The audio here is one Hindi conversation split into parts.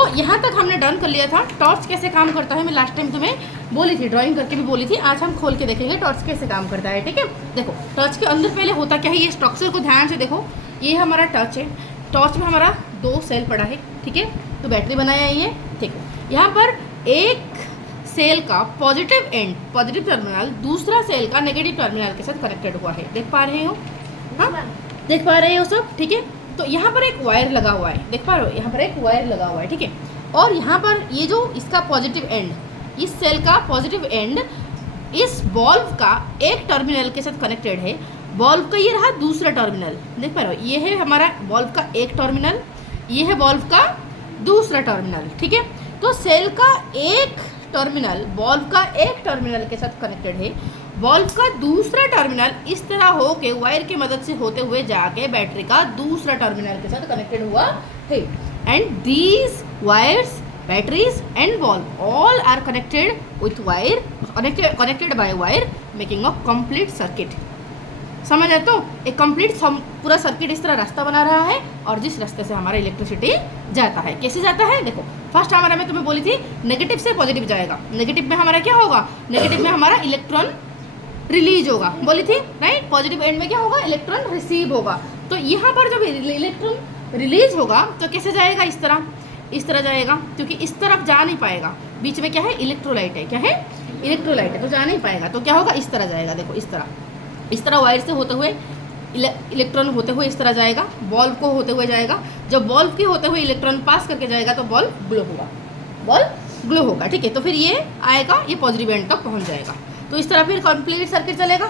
तो यहाँ तक हमने डन कर लिया था। टॉर्च कैसे काम करता है मैं लास्ट टाइम तुम्हें बोली थी, ड्राइंग करके भी बोली थी। आज हम खोल के देखेंगे टॉर्च कैसे काम करता है। ठीक है, देखो टॉर्च के अंदर पहले होता क्या है, ये स्ट्रक्चर को ध्यान से देखो। ये हमारा टॉर्च है, टॉर्च में हमारा 2 सेल पड़ा है। ठीक है, तो बैटरी बनाया है ये। ठीक है, यहाँ पर एक सेल का पॉजिटिव एंड, पॉजिटिव टर्मिनल दूसरा सेल का नेगेटिव टर्मिनल के साथ कनेक्टेड हुआ है। देख पा रहे हो? हाँ, देख पा रहे हो सब? ठीक है, तो यहाँ पर एक वायर लगा हुआ है, देख पा रहे हो? यहाँ पर एक वायर लगा हुआ है। ठीक है, और यहाँ पर ये जो इसका पॉजिटिव एंड, इस सेल का पॉजिटिव एंड इस बल्ब का एक टर्मिनल के साथ कनेक्टेड है। बल्ब का ये रहा दूसरा टर्मिनल, देख पा रहे हो? ये है हमारा बल्ब का एक टर्मिनल, ये है बल्ब का दूसरा टर्मिनल। ठीक है, तो सेल का एक टर्मिनल बल्ब का एक टर्मिनल के साथ कनेक्टेड है। बल्ब का दूसरा टर्मिनल इस तरह हो के वायर की मदद से होते हुए जाके बैटरी का दूसरा टर्मिनल के साथ कनेक्टेड हुआ है। And these wires, batteries and bulb all are connected with wire, connected by wire, making a complete circuit. समझ आए? तो एक कंप्लीट पूरा सर्किट इस तरह रास्ता बना रहा है, और जिस रास्ते से हमारा इलेक्ट्रिसिटी जाता है। कैसे जाता है देखो, फर्स्ट हमारा मैं तुम्हें बोली थी नेगेटिव से पॉजिटिव जाएगा। नेगेटिव में हमारा क्या होगा? नेगेटिव में हमारा इलेक्ट्रॉन रिलीज होगा, बोली थी राइट। पॉजिटिव एंड में क्या होगा? इलेक्ट्रॉन रिसीव होगा। तो यहाँ पर जब इलेक्ट्रॉन रिलीज होगा तो कैसे जाएगा? इस तरह जाएगा, क्योंकि इस तरफ जा नहीं पाएगा। बीच में क्या है? इलेक्ट्रोलाइट है। क्या है? इलेक्ट्रोलाइट है, तो जा नहीं पाएगा। तो क्या होगा? इस तरह जाएगा। देखो इस तरह वायर से होते हुए इलेक्ट्रॉन होते हुए इस तरह जाएगा, बल्ब को होते हुए जाएगा। जब बल्ब के होते हुए इलेक्ट्रॉन पास करके जाएगा तो बल्ब ग्लो होगा, बल्ब ग्लो होगा। ठीक है, तो फिर ये आएगा, ये पॉजिटिव एंड तक पहुंच जाएगा। तो इस तरह फिर कंप्लीट सर्किट चलेगा,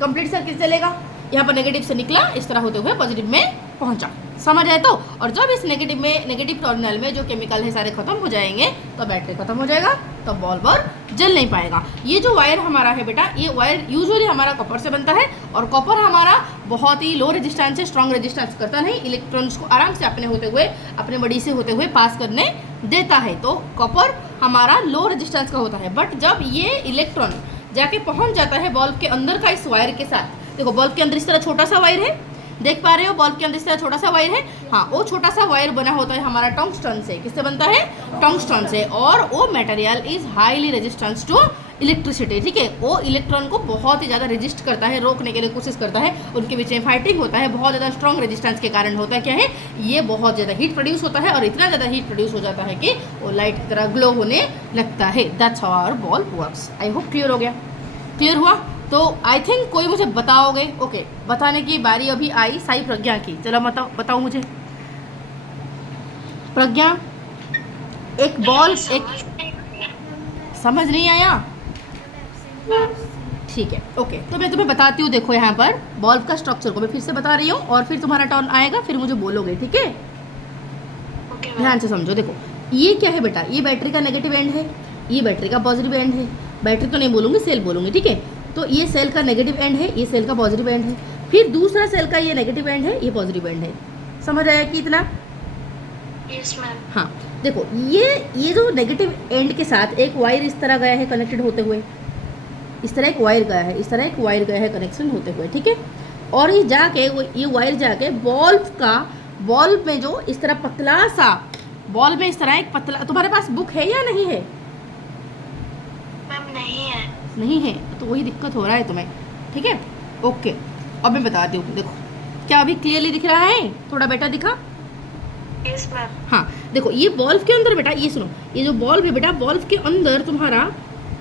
कंप्लीट सर्किट चलेगा। यहाँ पर नेगेटिव से निकला, इस तरह होते हुए पॉजिटिव में पहुंचा। समझ आए? तो और जब इस नेगेटिव टर्मिनल में जो केमिकल है सारे खत्म हो जाएंगे तो बैटरी खत्म हो जाएगा, तो बल्ब और जल नहीं पाएगा। ये जो वायर हमारा है बेटा, ये वायर यूजुअली हमारा कॉपर से बनता है, और कॉपर हमारा बहुत ही लो रेजिस्टेंस से स्ट्रॉन्ग रेजिस्टेंस करता नहीं, इलेक्ट्रॉन्स को आराम से अपने बॉडी से होते हुए पास करने देता है। तो कॉपर हमारा लो रेजिस्टेंस का होता है। बट जब ये इलेक्ट्रॉन जाके पहुंच जाता है बल्ब के अंदर का इस वायर के साथ, देखो बल्ब के अंदर इस तरह छोटा सा वायर है, देख पा रहे हो? बल्ब के अंदर इस तरह छोटा सा वायर है। हाँ, वो छोटा सा वायर बना होता है हमारा टंगस्टन से। किससे बनता है? टंगस्टन से। और वो material is highly resistance to electricity. ठीक है, वो इलेक्ट्रॉन को बहुत ही ज़्यादा रेजिस्ट करता है, रोकने के लिए कोशिश करता है। उनके बीच में फाइटिंग होता है, बहुत ज़्यादा स्ट्रॉन्ग रेजिस्टेंस के कारण होता है क्या है? ये बहुत ज़्यादा हीट प्रोड्यूस होता है, और इतना ज़्यादा हीट प्रोड्यूस हो जाता है कि वो लाइट की तरह ग्लो होने लगता है। That's how our bulb works. I hope clear हो गया? क्लियर हुआ? तो आई थिंक कोई मुझे बताओगे? ओके, बताने की बारी अभी आई साई प्रज्ञा की। चलो बताओ मुझे प्रज्ञा, एक बॉल, एक समझ नहीं आया? ठीक है, ओके, तो मैं तुम्हें बताती हूँ। देखो यहाँ पर बल्ब का स्ट्रक्चर को मैं फिर से बता रही हूँ, और फिर तुम्हारा टर्न आएगा, फिर मुझे बोलोगे। ठीक है, ध्यान से समझो। देखो ये क्या है बेटा? ये बैटरी का नेगेटिव एंड है, ये बैटरी का पॉजिटिव एंड है। बैटरी तो नहीं बोलूँगी, सेल बोलूँगी। ठीक है, तो ये सेल का नेगेटिव एंड है, ये सेल का पॉजिटिव एंड है। फिर दूसरा सेल का ये नेगेटिव एंड है, ये पॉजिटिव एंड है। समझ आया कि इतना? Yes ma'am. हाँ, देखो ये जो नेगेटिव एंड के साथ एक वायर इस तरह गया है कनेक्टेड होते हुए, इस तरह एक वायर गया है, इस तरह एक वायर गया है कनेक्शन होते हुए। ठीक है, और ये जाके ये वायर जाके बल्ब में जो इस तरह पतला सा, बल्ब में इस तरह एक पतला, तुम्हारे पास बुक है या नहीं है? मैम नहीं है। नहीं है, तो वही दिक्कत हो रहा है तुम्हें। ठीक है, ओके, अब मैं बताती हूँ। देखो क्या अभी क्लियरली दिख रहा है? थोड़ा बेटा दिखा? Yes ma'am. हाँ, देखो ये बल्ब के अंदर बेटा, ये सुनो, ये जो बल्ब है बेटा, बल्ब के अंदर तुम्हारा,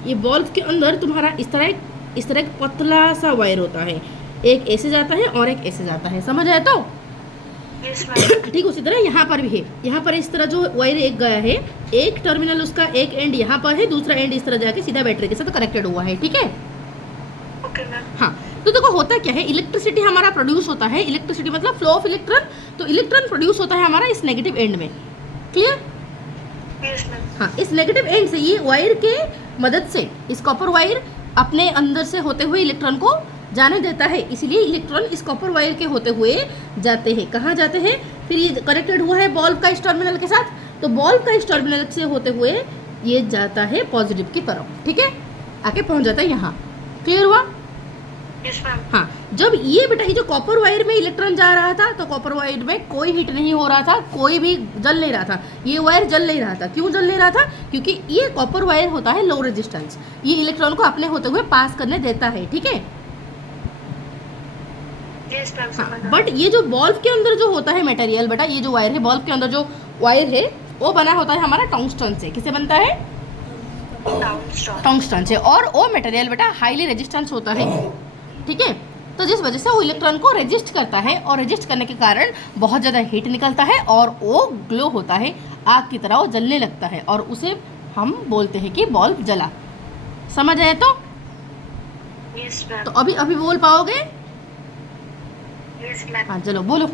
ये बल्ब के अंदर तुम्हारा इस तरह एक पतला सा वायर होता है। एक ऐसे जाता है और एक ऐसे जाता है। समझ आया? तो यस मैम। ठीक, उसी तरह यहाँ पर भी है। यहाँ पर इस तरह जो वायर एक गया है, एक टर्मिनल उसका एक एंड यहाँ पर है, दूसरा एंड इस तरह जाके सीधा बैटरी के साथ कनेक्टेड हुआ है। ठीक है, ओके मैम। हाँ, तो देखो होता क्या है, इलेक्ट्रिसिटी हमारा प्रोड्यूस होता है। इलेक्ट्रिसिटी मतलब फ्लो ऑफ इलेक्ट्रॉन, तो इलेक्ट्रॉन प्रोड्यूस होता है हमारा इस नेगेटिव एंड में। क्लियर? Yes ma'am. हाँ, इस नेगेटिव एंड से ये वायर के मदद से, इस कॉपर वायर अपने अंदर से होते हुए इलेक्ट्रॉन को जाने देता है, इसलिए इलेक्ट्रॉन इस कॉपर वायर के होते हुए जाते हैं। कहाँ जाते हैं? फिर ये कनेक्टेड हुआ है बल्ब का इस टर्मिनल के साथ, तो बल्ब का इस टर्मिनल से होते हुए ये जाता है पॉजिटिव की तरफ। ठीक है, आके पहुंच जाता है यहाँ। क्लियर हुआ? Yes ma'am. हाँ, जब ये बेटा ये जो कॉपर वायर में इलेक्ट्रॉन जा रहा था तो कॉपर वायर में कोई हीट नहीं हो रहा था, कोई भी जल नहीं रहा था, ये वायर जल नहीं रहा था। क्यों जल नहीं रहा था? क्योंकि ये कॉपर वायर होता है लो रेजिस्टेंस, ये इलेक्ट्रॉन को अपने होते हुए पास करने देता है, ठीक है। यस मैम हाँ, समझा। बट ये जो बल्ब के अंदर जो होता है मटेरियल बेटा, ये जो वायर है बल्ब के अंदर जो वायर है वो बना होता है हमारा टंगस्टन से। किससे बनता है? टंगस्टन से। और वो मटेरियल बेटा हाईली रेजिस्टेंस होता है, ठीक है। तो जिस वजह से वो इलेक्ट्रॉन को रेजिस्ट करता है और रेजिस्ट करने के कारण बहुत ज़्यादा हीट निकलता है और वो ग्लो होता है, आग की तरह वो जलने लगता है और उसे हम बोलते हैं कि बल्ब जला। समझ आए? तो यस मैम। तो अभी बोल पाओगे? Yes ma'am. हाँ चलो बोलो,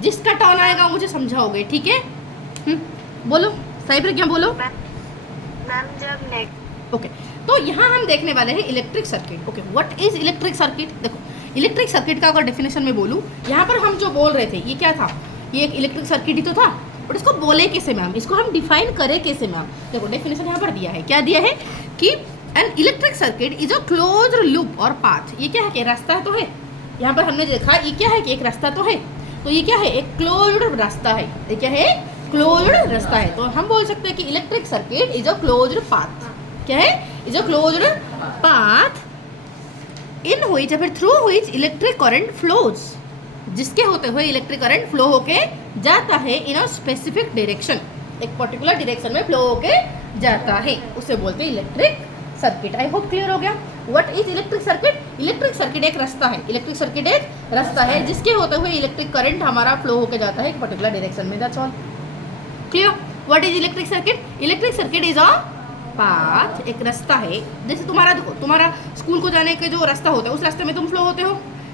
जिसका टर्न आएगा मुझे समझाओगे, ठीक है। बोलो सही प्रज्ञा, बोलो। मैम जब नेक्स्ट ओके, तो यहाँ हम देखने वाले हैं electric circuit. Okay, what is electric circuit? देखो इलेक्ट्रिक सर्किट का अगर डेफिनेशन में बोलूँ, यहाँ पर हम जो बोल रहे थे ये क्या था? ये एक इलेक्ट्रिक सर्किट ही तो था, बट इसको बोले कैसे मैम, इसको हम डिफाइन करें कैसे मैम? देखो डेफिनेशन यहाँ पर दिया है, क्या दिया है कि an electric circuit is a closed loop और पाथ। ये क्या है कि रास्ता तो है, यहाँ पर हमने देखा ये क्या है कि एक रास्ता तो है, तो ये क्या है? एक क्लोज्ड रास्ता है। ये क्या है? क्लोज्ड रास्ता है। तो हम बोल सकते हैं कि electric circuit is a closed path. क्या है? Is a closed path in which या फिर through which electric current flows, जिसके होते हुए इलेक्ट्रिक करंट फ्लो होके जाता है इन अ स्पेसिफिक डायरेक्शन, एक पर्टिकुलर डायरेक्शन में फ्लो होके जाता है, उसे बोलते हैं electric circuit. I hope clear हो गया। What is electric circuit? Electric circuit एक रास्ता है, इलेक्ट्रिक सर्किट एक रास्ता है जिसके होते हुए इलेक्ट्रिक करंट हमारा फ्लो होके जाता है एक पर्टिकुलर डायरेक्शन में। That's all clear. What is electric circuit? Electric circuit is a path, एक रास्ता है। जैसे तुम्हारा देखो, तुम्हारा स्कूल को जाने के जो रास्ता होता है उस रास्ते में तुम फ्लो होते हो,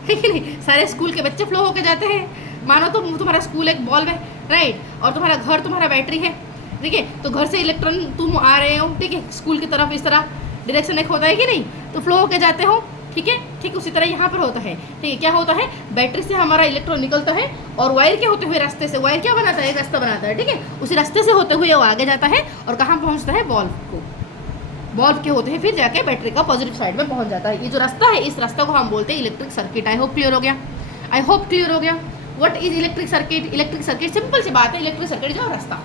है कि नहीं? सारे स्कूल के बच्चे फ्लो होके जाते हैं। मानो तो तुम्हारा स्कूल एक बॉल्ब है, राइट, और तुम्हारा घर तुम्हारा बैटरी है, ठीक है। तो घर से इलेक्ट्रॉन तुम आ रहे हो, ठीक है, स्कूल की तरफ इस तरह डायरेक्शन एक होता है कि नहीं, तो फ्लो होके जाते हो, ठीक है। ठीक उसी तरह यहाँ पर होता है, ठीक है। क्या होता है? बैटरी से हमारा इलेक्ट्रॉन निकलता है और वायर के होते हुए रास्ते से, वायर क्या बनाता है? एक रास्ता बनाता है, ठीक है। उसी रास्ते से होते हुए वो आगे जाता है और कहाँ पहुँचता है? बल्ब को, बल्ब के होते हैं फिर जाके बैटरी का पॉजिटिव साइड में पहुँच जाता है। ये जो रास्ता है इस रास्ता को हम बोलते हैं electric circuit. I hope clear हो गया। आई होप क्लियर हो गया। What is electric circuit? Electric circuit simple सी बात है, इलेक्ट्रिक सर्किट जो रास्ता,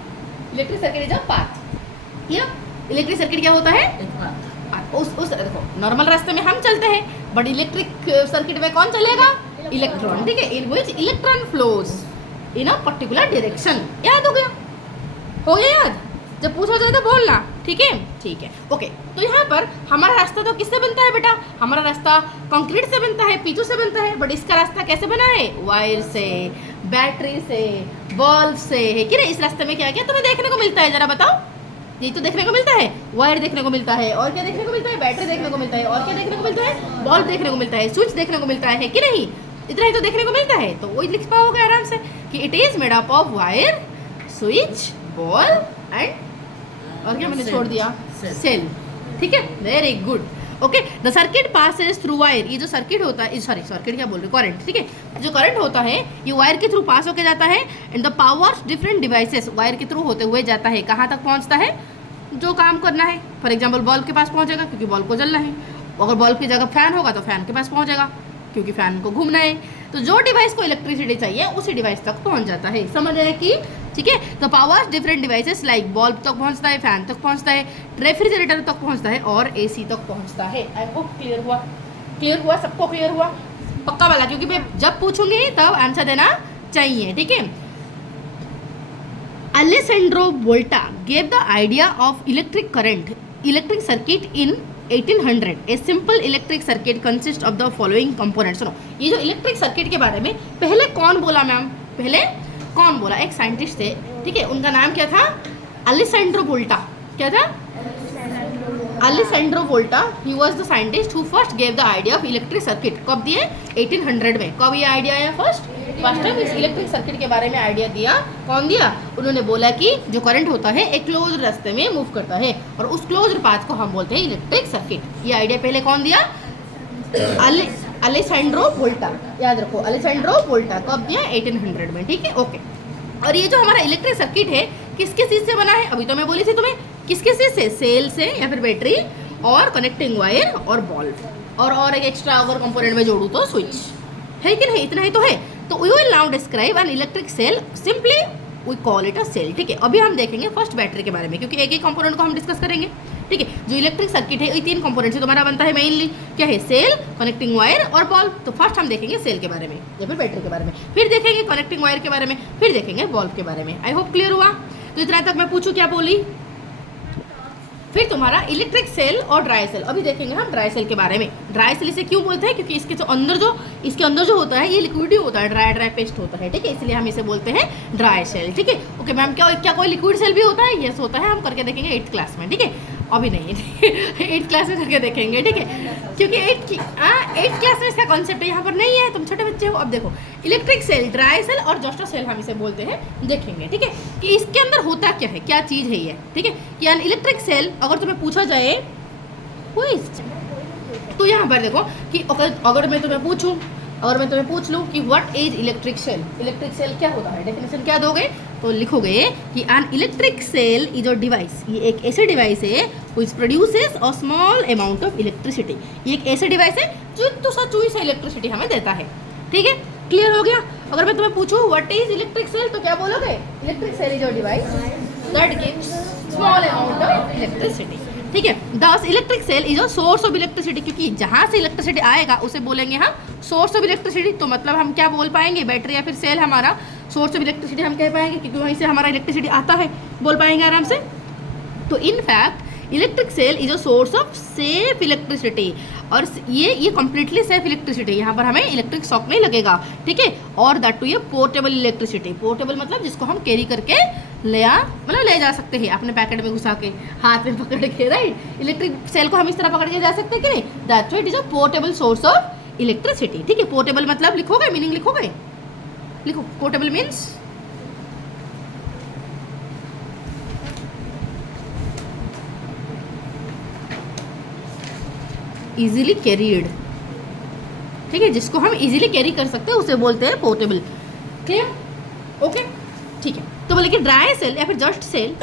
electric circuit is a path. या इलेक्ट्रिक सर्किट क्या होता है? उस देखो नॉर्मल रास्ते में हम चलते हैं, बट इलेक्ट्रिक सर्किट में कौन चलेगा? इलेक्ट्रॉन, ठीक है। In which electron flows in a particular direction. याद हो गया? हो गया याद? जब पूछा जाए तो बोलना, ठीक है। ठीक है, ओके। तो यहाँ पर हमारा रास्ता तो किससे बनता है बेटा? हमारा रास्ता कंक्रीट से बनता है, पीचू से बनता है, बट इसका रास्ता कैसे बना है? वायर से, बैटरी से, बल्ब से, है कि नहीं? इस रास्ते में क्या क्या तुम्हें देखने को मिलता है, जरा बताओ। ये तो देखने को मिलता है, वायर देखने को मिलता है, और क्या देखने को मिलता है? बैटरी देखने को मिलता है, और क्या देखने को मिलता है? बल्ब देखने को मिलता है, स्विच देखने को मिलता है कि नहीं? इतना ही तो देखने को मिलता है। तो वही लिख पाओगे आराम से कि it is made up of wire, switch, bulb and और क्या मैंने छोड़ दिया? सेल, ठीक है। Very good. Okay, the circuit passes through wire. ये जो सर्किट होता है, सॉरी सर्किट क्या बोल रहे, करंट, ठीक है। जो करंट होता है ये वायर के थ्रू पास होके जाता है and the powers different devices, wire के थ्रू होते हुए जाता है। कहाँ तक पहुँचता है? जो काम करना है, फॉर एग्जाम्पल बल्ब के पास पहुँचेगा क्योंकि बल्ब को जलना है। अगर बल्ब की जगह फैन होगा तो फैन के पास पहुँचेगा क्योंकि फैन को घूमना है। तो जो डिवाइस को इलेक्ट्रिसिटी चाहिए उसी डिवाइस तक पहुँच जाता है। समझ आया कि? ठीक है। तो powers different devices like bulb तक पहुँचता है, फैन तक पहुँचता है, रेफ्रिजरेटर तक पहुँचता है और एसी तक पहुँचता है। आई होप क्लियर हुआ। क्लियर हुआ? सबको क्लियर हुआ? पक्का वाला, क्योंकि मैं जब पूछूंगी तब आंसर देना चाहिए, ठीक है। Alessandro Volta gave the idea of electric circuit in 1800. A simple electric circuit consists of the following components. सुनो, ये जो इलेक्ट्रिक सर्किट के बारे में पहले कौन बोला मैम? पहले कौन बोला? एक साइंटिस्ट थे, ठीक है। उनका नाम क्या था? Alessandro Volta. क्या था? Alessandro Volta. He was the scientist who first gave the idea of electric circuit. कब दिए? 1800 में। कब ये आइडिया आया? फर्स्ट टाइम इस इलेक्ट्रिक सर्किट के बारे में आइडिया दिया। कौन दिया? उन्होंने बोला कि जो करंट होता है एक क्लोज रास्ते में मूव करता है और उस क्लोज पाथ को हम बोलते हैं इलेक्ट्रिक सर्किट। ये आइडिया पहले कौन दिया? अलेसेंड्रो वोल्टा। याद रखो, अलेसेंड्रो वोल्टा। कब दिया? 1800 में, ठीक है। ओके, और ये जो हमारा इलेक्ट्रिक सर्किट है किस किस चीज़ से बना है? अभी तो मैं बोली थी तुम्हें, किस किस चीज़ से? सेल से या फिर बैटरी और कनेक्टिंग वायर और बल्ब। और एक एक्स्ट्रा अगर कंपोनेंट में जोड़ूँ तो स्विच, है कि नहीं? इतना ही तो है। तो we will now describe an electric cell, simply we call it a cell, ठीक है। अभी हम देखेंगे फर्स्ट बैटरी के बारे में, क्योंकि एक एक कंपोनेंट को हम डिस्कस करेंगे, ठीक है। जो इलेक्ट्रिक सर्किट है, ये 3 कंपोनेंट से तुम्हारा बनता है मेनली, क्या है? सेल, कनेक्टिंग वायर और बल्ब। तो फर्स्ट हम देखेंगे सेल के बारे में, या फिर बैटरी के बारे में, फिर देखेंगे कनेक्टिंग वायर के बारे में, फिर देखेंगे बल्ब के बारे में। आई होप क्लियर हुआ। तो इतना तक मैं पूछूं क्या बोली? फिर तुम्हारा इलेक्ट्रिक सेल और ड्राई सेल। अभी देखेंगे हम ड्राई सेल के बारे में। ड्राई सेल इसे क्यों बोलते हैं? क्योंकि इसके अंदर जो होता है ये लिक्विड ही होता है, ड्राई पेस्ट होता है, ठीक है। इसलिए हम इसे बोलते हैं ड्राई सेल, ठीक है। ओके मैम, क्या कोई लिक्विड सेल भी होता है? यस होता है, हम करके देखेंगे 8th क्लास में, ठीक है। अभी नहीं 8th क्लास में करके देखेंगे, ठीक है, क्योंकि 8th क्लास में इसका कॉन्सेप्ट यहाँ पर नहीं है, तुम छोटे बच्चे हो। अब देखो इलेक्ट्रिक सेल, ड्राई सेल और जोस्टर सेल हम इसे बोलते हैं, देखेंगे, ठीक है, कि इसके अंदर होता क्या है, क्या चीज़ है ये, ठीक है। कि एन इलेक्ट्रिक सेल अगर तुम्हें पूछा जाए तो यहाँ पर देखो कि अगर मैं तुम्हें पूछ लूँ कि what is electric cell, electric cell क्या होता है, डेफिनेशन क्या दोगे? तो लिखोगे कि an electric cell is a device, ये एक ऐसे डिवाइस है which produces a small amount of electricity. ये एक ऐसे डिवाइस है जो चूई से इलेक्ट्रिसिटी हमें देता है, ठीक है। क्लियर हो गया? अगर मैं तुम्हें पूछूं व्हाट इज इलेक्ट्रिक सेल तो क्या बोलोगे? Electric cell is a device that gives small amount of electricity, ठीक है। Thus electric cell is a source of electricity, क्योंकि जहाँ से इलेक्ट्रिसिटी आएगा उसे बोलेंगे हम सोर्स ऑफ इलेक्ट्रिसिटी। तो मतलब हम क्या बोल पाएंगे? बैटरी या फिर सेल हमारा सोर्स ऑफ इलेक्ट्रिसिटी हम कह पाएंगे, क्योंकि वहीं से हमारा इलेक्ट्रिसिटी आता है, बोल पाएंगे आराम से। तो in fact electric cell is a source of safe electricity, और ये कम्प्लीटली सेफ इलेक्ट्रिसिटी, यहाँ पर हमें इलेक्ट्रिक शॉक नहीं लगेगा, ठीक है। और दैट टू ये पोर्टेबल इलेक्ट्रिसिटी, पोर्टेबल मतलब जिसको हम कैरी करके ले जा सकते हैं अपने पैकेट में घुसा के, हाथ में पकड़ के, राइट। इलेक्ट्रिक सेल को हम इस तरह पकड़ के जा सकते हैं कि नहीं? That's why it is a portable source of electricity, ठीक है। पोर्टेबल मतलब लिखोगे, मीनिंग लिखोगे, लिखो। पोर्टेबल मीन्स इजीली कैरीड, ठीक है, जिसको हम इजीली कैरी कर सकते हैं उसे बोलते हैं पोर्टेबल। क्लियर? ओके, ठीक है। तो बोले कि ड्राई सेल या फिर जस्ट सेल,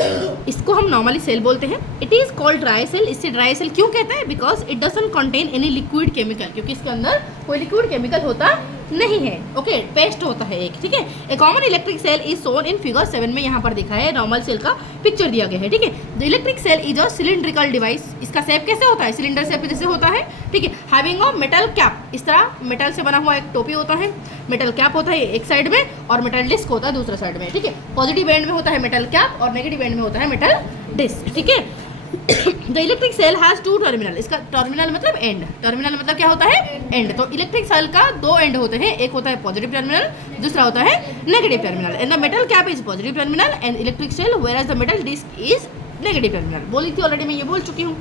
इसको हम नॉर्मली सेल बोलते हैं। It is called dry cell. इससे ड्राई सेल क्यों कहते हैं? Because it doesn't contain any liquid chemical, क्योंकि इसके अंदर कोई लिक्विड केमिकल होता नहीं है, ओके, पेस्ट होता है एक, ठीक है। A common electric cell is shown in figure 7 में, यहाँ पर दिखा है नॉर्मल सेल का पिक्चर दिया गया है, ठीक है। The electric cell is a cylindrical device, इसका शेप कैसे होता है? सिलेंडर शेप जैसे होता है, ठीक है। हैविंग अ मेटल कैप, इस तरह मेटल से बना हुआ एक टोपी होता है, मेटल कैप होता है एक साइड में और मेटल डिस्क होता है दूसरे साइड में, ठीक है। पॉजिटिव एंड में होता है मेटल कैप और नेगेटिव एंड में होता है मेटल डिस्क, ठीक है। The electric cell has 2 terminal, इसका टर्मिनल मतलब एंड, टर्मिनल मतलब क्या होता है? एंड। तो इलेक्ट्रिक सेल का 2 एंड होते हैं, एक होता है पॉजिटिव टर्मिनल, दूसरा होता है negative terminal. And the metal cap is positive terminal and electric cell, whereas the metal disc is negative terminal. बोली थी ऑलरेडी, मैं ये बोल चुकी हूँ।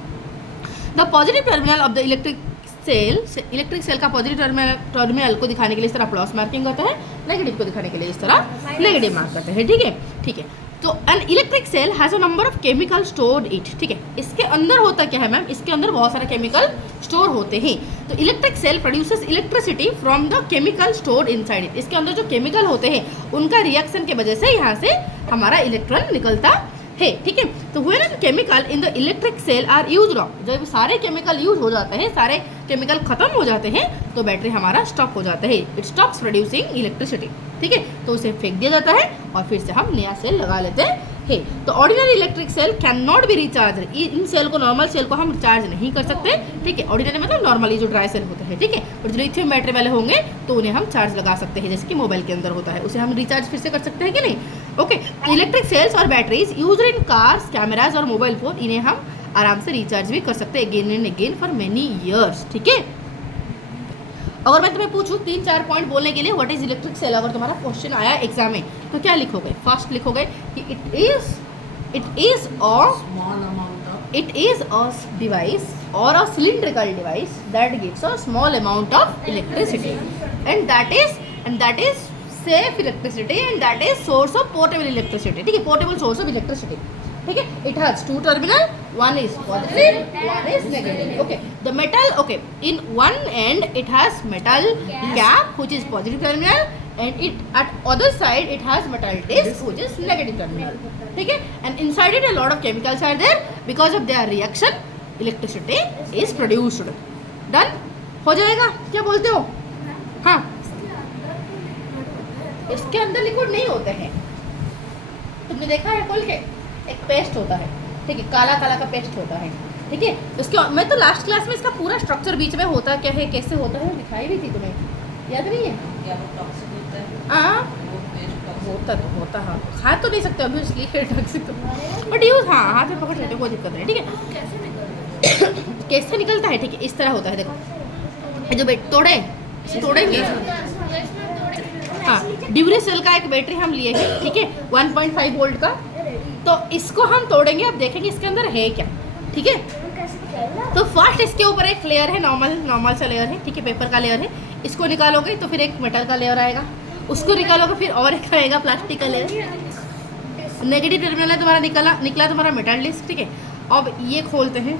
The positive terminal of the electric cell का पॉजिटिव टर्मिनल को दिखाने के लिए इस तरह प्लस मार्किंग होता है, नेगेटिव को दिखाने के लिए इस तरह नेगेटिव मार्क करते हैं, ठीक है, ठीक है। तो an electric cell has a number of chemical stored it, ठीक है। इसके अंदर होता क्या है मैम? इसके अंदर बहुत सारे केमिकल स्टोर होते हैं। तो electric cell produces electricity from the chemical stored inside it, इसके अंदर जो केमिकल होते हैं उनका रिएक्शन की वजह से यहाँ से हमारा इलेक्ट्रॉन निकलता है, ठीक है। तो when chemical in the electric cell are used up, जब सारे केमिकल यूज हो जाते हैं, सारे केमिकल खत्म हो जाते हैं, तो बैटरी हमारा स्टॉप हो जाता है, इट स्टॉप्स प्रोड्यूसिंग इलेक्ट्रिसिटी, ठीक है। तो उसे फेंक दिया जाता है और फिर से हम नया सेल लगा लेते हैं। तो ordinary electric cell can not be recharge, इन सेल को, नॉर्मल सेल को हम चार्ज नहीं कर सकते, ठीक है। ऑर्डिनरी मतलब नॉर्मली जो ड्राई सेल होता है, ठीक है। और जो लिथियम बैटरी वाले होंगे तो उन्हें हम चार्ज लगा सकते हैं, जैसे कि मोबाइल के अंदर होता है, उसे हम रिचार्ज फिर से कर सकते हैं कि नहीं? ओके। तो इलेक्ट्रिक सेल्स और batteries used in cars, cameras और मोबाइल फोन, इन्हें हम आराम से रिचार्ज भी कर सकते हैं again and again for many years, ठीक है। अगर मैं तुम्हें पूछूं 3-4 पॉइंट बोलने के लिए व्हाट इज इलेक्ट्रिक सेल, अगर तुम्हारा क्वेश्चन आया एग्जाम में तो क्या लिखोगे? फर्स्ट लिखोगे कि it is a device or a cylindrical device that gives a small amount of electricity, and that is safe electricity, and that is source of portable electricity, ठीक है, portable source of electricity, ठीक है। It has 2 terminal, one is positive, one is negative, okay. The metal, okay, in one end it has metal cap which is positive terminal, and it at other side it has metal disc which is negative terminal, ठीक है। And inside it a lot of chemicals are there, because of their reaction electricity is produced, done। हो जाएगा, क्या बोलते हो? हाँ, इसके अंदर लिक्विड नहीं होते हैं, तुमने देखा है खोल के? एक पेस्ट होता है, ठीक है, काला काला का पेस्ट होता है, ठीक है। उसके मैं तो लास्ट क्लास में इसका पूरा स्ट्रक्चर बीच में होता क्या है, कैसे होता है, दिखाई भी थी तुम्हें, याद नहीं है? हाँ होता तो होता, हाँ खा तो नहीं सकते अभी इसलिए टॉक्सिक तो, बट यूज हाँ हाथ में पकड़ सकते, कोई दिक्कत नहीं, ठीक है। कैसे निकलता है, ठीक है, इस तरह होता है, देखो ये जो तोड़े इसे तोड़ेंगे, हाँ ड्यूरेसेल का एक बैटरी हम लिए हैं, ठीक है, 1.5 वोल्ट का, तो इसको हम तोड़ेंगे, अब देखेंगे इसके अंदर है क्या, ठीक है। तो फर्स्ट इसके ऊपर एक लेयर है, नॉर्मल सा लेयर है, ठीक है, पेपर का लेयर है, इसको निकालोगे तो फिर एक मेटल का लेयर आएगा, उसको निकालोगे फिर और एक आएगा प्लास्टिक का लेयर, नेगेटिव टर्मिनल है तुम्हारा, निकला तुम्हारा मेटल डिस्क, ठीक है। अब ये खोलते हैं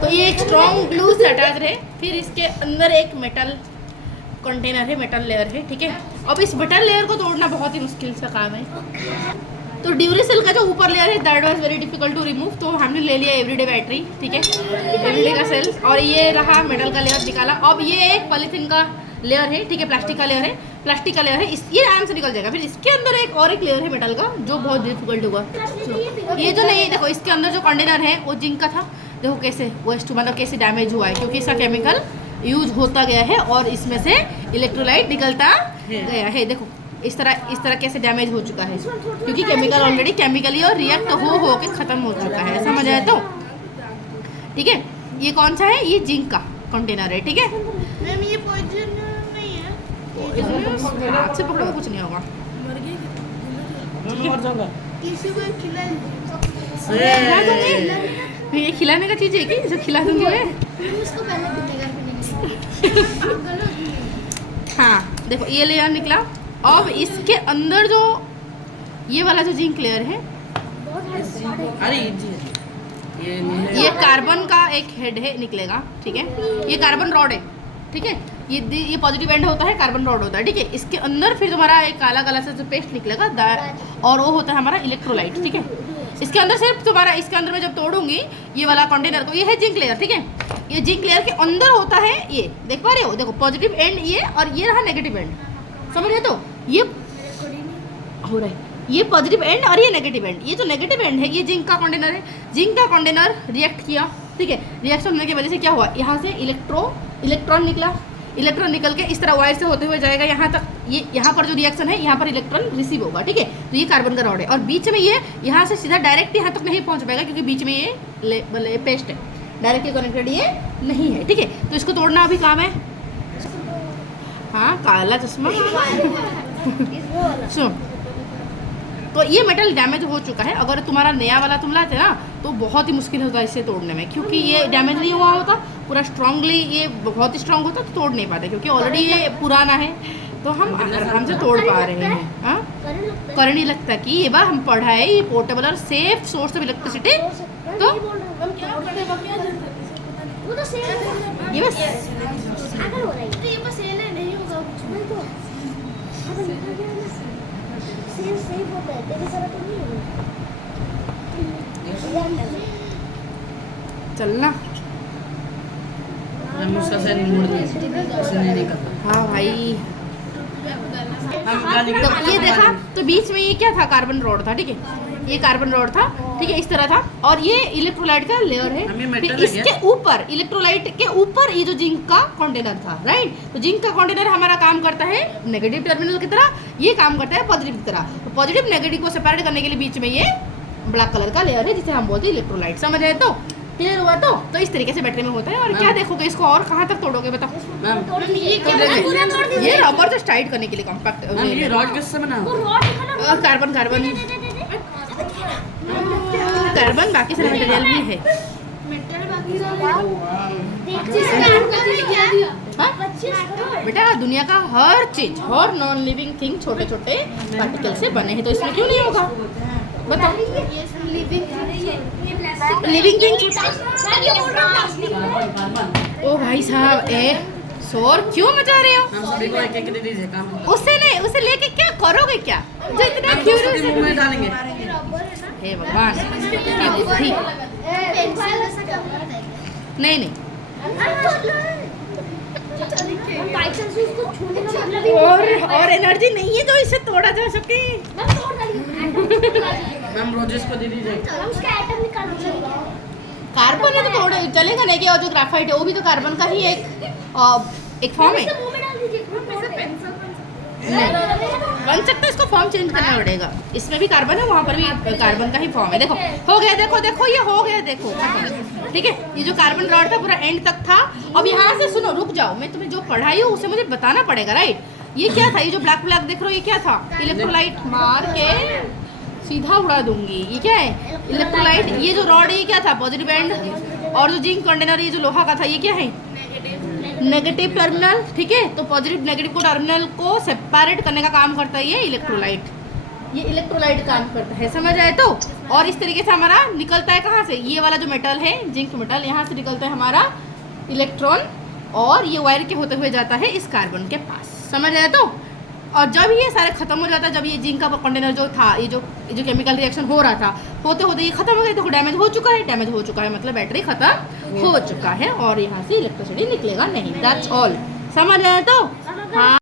तो ये एक स्ट्रॉन्ग ग्लू से अटैच है, फिर इसके अंदर एक मेटल कंटेनर है, मेटल लेयर है, ठीक है। अब इस मेटल लेयर को तोड़ना बहुत ही मुश्किल सा काम है, तो ड्यूरेसेल का जो ऊपर लेयर है that was very difficult to remove, तो हमने ले लिया एवरीडे बैटरी, ठीक है, एवरीडे का सेल, और ये रहा मेटल का लेयर निकाला। अब ये एक पॉलीथीन का लेयर है, ठीक है, प्लास्टिक का लेयर है, ये आराम से निकल जाएगा। फिर इसके अंदर और एक लेयर है मेटल का जो बहुत डिफिकल्ट होगा। ये जो नहीं, देखो इसके अंदर जो कंटेनर है वो जिंक का था, देखो कैसे वेस्ट मतलब कैसे डैमेज हुआ है, क्योंकि इसका केमिकल यूज होता गया है और इसमें से इलेक्ट्रोलाइट निकलता गया है, देखो इस तरह कैसे डैमेज हो चुका है, क्योंकि केमिकल ऑलरेडी केमिकली और रिएक्ट हो के खत्म हो चुका है, समझ आया तो, ठीक है। ये कौन सा है, ये जिंक का कंटेनर है, ठीक है। मैम ये पॉइजन नहीं है, हाथ से पकड़ो कुछ नहीं होगा, किसी को खिला ये खिलाने का चीज़ है कि जो खिला दूंगी मैं, उसको पहले हाँ देखो ये लेयर निकला। अब इसके अंदर जो ये वाला जो जिंक लेयर है, अरे ये कार्बन का एक हेड है निकलेगा, ठीक है, ये कार्बन रॉड है, ठीक है, ये पॉजिटिव एंड होता है, कार्बन रॉड होता है, ठीक है। इसके अंदर फिर तुम्हारा एक काला काला सा जो पेस्ट निकलेगा और वो होता है हमारा इलेक्ट्रोलाइट, ठीक है। इसके अंदर सिर्फ तुम्हारा, इसके अंदर मैं जब तोड़ूंगी ये वाला कंटेनर को, ये है जिंक लेयर, ठीक है, ये जिंक लेयर के अंदर होता है, ये देख पा रहे हो, देखो पॉजिटिव एंड ये, और ये रहा नेगेटिव एंड, समझ रहे? तो ये हो रहा है, ये पॉजिटिव एंड और ये नेगेटिव एंड, ये जो नेगेटिव एंड है ये जिंक का कंटेनर है, जिंक का कंटेनर रिएक्ट किया, ठीक है, रिएक्शन होने की वजह से क्या हुआ, यहाँ से इलेक्ट्रॉन निकला, इलेक्ट्रॉन निकल के इस तरह वायर से होते हुए जाएगा यहाँ तक, ये यहाँ पर जो रिएक्शन है यहाँ पर इलेक्ट्रॉन रिसीव होगा, ठीक है। तो ये कार्बन का रॉड है और बीच में ये यहाँ से सीधा डायरेक्ट यहाँ तक नहीं पहुँच पाएगा, क्योंकि बीच में ये पेस्ट है, डायरेक्टली कनेक्टेड ये नहीं है, ठीक है। तो इसको तोड़ना अभी काम है, हाँ काला चश्मा सुनो, तो ये मेटल डैमेज हो चुका है, अगर तुम्हारा नया वाला तुम लाते ना तो बहुत ही मुश्किल होता है इसे तोड़ने में, क्योंकि ये डैमेज नहीं हुआ होता पूरा स्ट्रांगली, ये बहुत ही स्ट्रांग होता तो तोड़ नहीं पाते, क्योंकि ऑलरेडी ये पुराना है, तो हम आराम से तोड़ पा रहे हैं। हाँ कर नहीं लगता कि ये बार हम पढ़ा है, ये पोर्टेबल और सेफ सोर्स ऑफ इलेक्ट्रिसिटी, तो ये बस चलना, हाँ भाई। तो ये देखा, तो बीच में ये क्या था, कार्बन रॉड था, ठीक है, ये कार्बन रॉड था, ठीक है, इस तरह था, और ये इलेक्ट्रोलाइट का लेयर है, फिर इसके ऊपर इलेक्ट्रोलाइट के ऊपर ये जो जिंक का कंटेनर था, राइट। तो जिंक का कंटेनर हमारा काम करता है नेगेटिव टर्मिनल की तरह, ये काम करता है पॉजिटिव की तरह। तो पॉजिटिव नेगेटिव को सेपरेट करने के लिए बीच में ये ब्लैक कलर का लेयर है जिसे हम बोलते हैं इलेक्ट्रोलाइट, समझ रहे? तो क्लियर हुआ? तो इस तरीके से बैटरी में होता है। और क्या देखोगे इसको, और कहाँ तक तोड़ोगे बताओ? ये रबर जस्ट टाइट करने के लिए कॉम्पैक्ट, ये रॉड किससे बना हुआ? कार्बन बाकी सारे मटेरियल भी है। बेटा दुनिया का हर चीज, हर नॉन लिविंग थिंग छोटे छोटे पार्टिकल से बने हैं, तो इसमें क्यों नहीं होगा बताओ? Living thing. ओ भाई साहब, शोर क्यों मचा रहे हो? उसे नहीं, उसे लेके क्या करोगे? क्या जो इतना क्यूरियस है? डालेंगे हे भगवान क्या बुद्धि। पेंसिल ऐसा काम करता है नहीं नहीं बाई चांस उसको छूने का मतलब ही और एनर्जी नहीं है जो इसे तोड़ा जा सके। मैम तोड़ डालिए मैम रोजेस को दे दीजिए। मैम उसका एटम निकाल दीजिए। कार्बन है तो तोड़े चलेगा नहीं कि, और जो ग्राफाइट है वो भी तो कार्बन का ही एक फॉर्म है। इसके मुंह में डाल दीजिए। वैसे पेंसिल बन सकता है, इसको फॉर्म चेंज करना पड़ेगा। इसमें भी कार्बन है, वहाँ पर भी कार्बन का ही फॉर्म है। देखो हो गया, देखो देखो ये हो गया, देखो खत्म। ठीक है, ये जो कार्बन रॉड था पूरा एंड तक था। अब यहाँ से सुनो, रुक जाओ, मैं तुम्हें जो पढ़ाई हूँ उसे मुझे बताना पड़ेगा, राइट। ये क्या था, ये जो ब्लैक ब्लैक देख रहे हो ये क्या था? इलेक्ट्रोलाइट। मार के सीधा उड़ा दूंगी। ये क्या है? इलेक्ट्रोलाइट। ये जो रॉड है ये क्या था? Positive and. और जो जिंक कंटेनर ये जो लोहा का था ये क्या है? Negative terminal. ठीक है, तो पॉजिटिव नेगेटिव को टर्मिनल को सेपरेट करने का काम करता है ये इलेक्ट्रोलाइट। ये इलेक्ट्रोलाइट काम करता है, समझ आए तो। और इस तरीके से हमारा निकलता है कहाँ से? ये वाला जो मेटल है जिंक मेटल, यहाँ से निकलता है हमारा इलेक्ट्रॉन, और ये वायर के होते हुए जाता है इस कार्बन के पास, समझ आया तो। और जब ये सारे खत्म हो जाता है, जब ये जिंक का कंटेनर जो था, ये जो केमिकल रिएक्शन हो रहा था, होते होते ये खत्म हो गया, तो डैमेज हो चुका है। डैमेज हो चुका है मतलब बैटरी खत्म हो चुका है, और यहाँ से इलेक्ट्रिसिटी निकलेगा नहीं। दैट्स ऑल, समझ आया तो। हाँ।